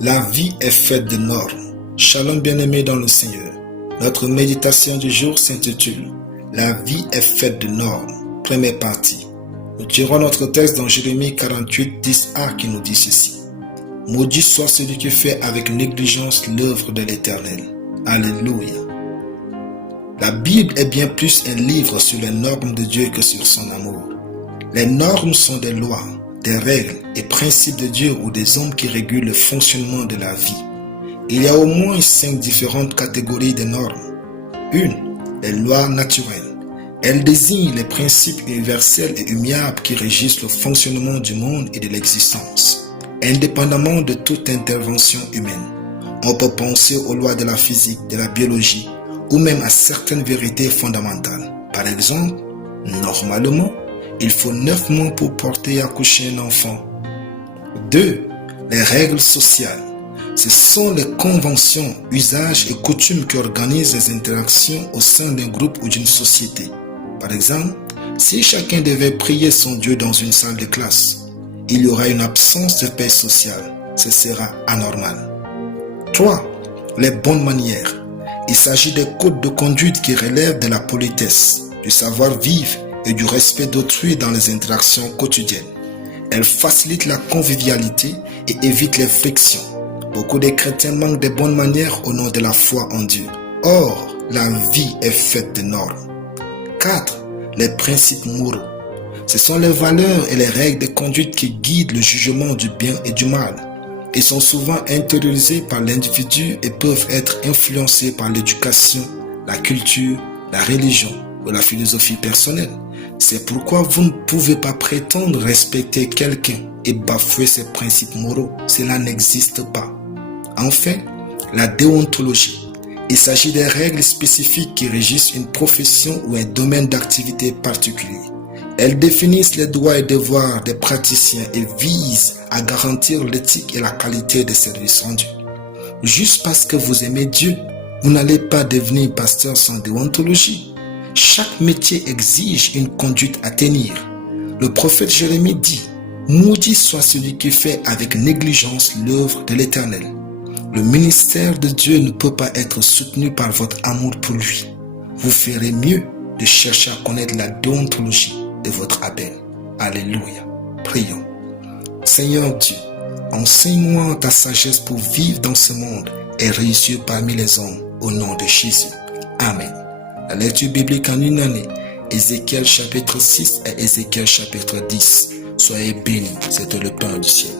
La vie est faite de normes. Shalom bien-aimés dans le Seigneur. Notre méditation du jour s'intitule « La vie est faite de normes ». Première partie. Nous tirons notre texte dans Jérémie 48, 10a qui nous dit ceci. « Maudit soit celui qui fait avec négligence l'œuvre de l'Éternel. » Alléluia. La Bible est bien plus un livre sur les normes de Dieu que sur son amour. Les normes sont des lois, des règles et principes de Dieu ou des hommes qui régulent le fonctionnement de la vie. Il y a au moins 5 différentes catégories de normes. 1. Les lois naturelles. Elles désignent les principes universels et immuables qui régissent le fonctionnement du monde et de l'existence, indépendamment de toute intervention humaine. On peut penser aux lois de la physique, de la biologie, ou même à certaines vérités fondamentales. Par exemple, normalement, il faut 9 mois pour porter et accoucher un enfant. 2. Les règles sociales. Ce sont les conventions, usages et coutumes qui organisent les interactions au sein d'un groupe ou d'une société. Par exemple, si chacun devait prier son Dieu dans une salle de classe, il y aura une absence de paix sociale. Ce sera anormal. 3. Les bonnes manières. Il s'agit des codes de conduite qui relèvent de la politesse, du savoir-vivre et du respect d'autrui dans les interactions quotidiennes. Elles facilitent la convivialité et évitent les frictions. Beaucoup de chrétiens manquent de bonnes manières au nom de la foi en Dieu. Or, la vie est faite de normes. 4. Les principes moraux. Ce sont les valeurs et les règles de conduite qui guident le jugement du bien et du mal. Ils sont souvent intériorisés par l'individu et peuvent être influencés par l'éducation, la culture, la religion ou la philosophie personnelle. C'est pourquoi vous ne pouvez pas prétendre respecter quelqu'un et bafouer ses principes moraux. Cela n'existe pas. Enfin, la déontologie. Il s'agit des règles spécifiques qui régissent une profession ou un domaine d'activité particulier. Elles définissent les droits et devoirs des praticiens et visent à garantir l'éthique et la qualité des services rendus. Juste parce que vous aimez Dieu, vous n'allez pas devenir pasteur sans déontologie. Chaque métier exige une conduite à tenir. Le prophète Jérémie dit « Maudit soit celui qui fait avec négligence l'œuvre de l'Éternel ». Le ministère de Dieu ne peut pas être soutenu par votre amour pour lui. Vous ferez mieux de chercher à connaître la déontologie de votre appel. Alléluia. Prions. Seigneur Dieu, enseigne-moi ta sagesse pour vivre dans ce monde et réussir parmi les hommes au nom de Jésus. Amen. La lecture biblique en une année, Ézéchiel chapitre 6 et Ézéchiel chapitre 10. Soyez bénis, c'est le pain du ciel.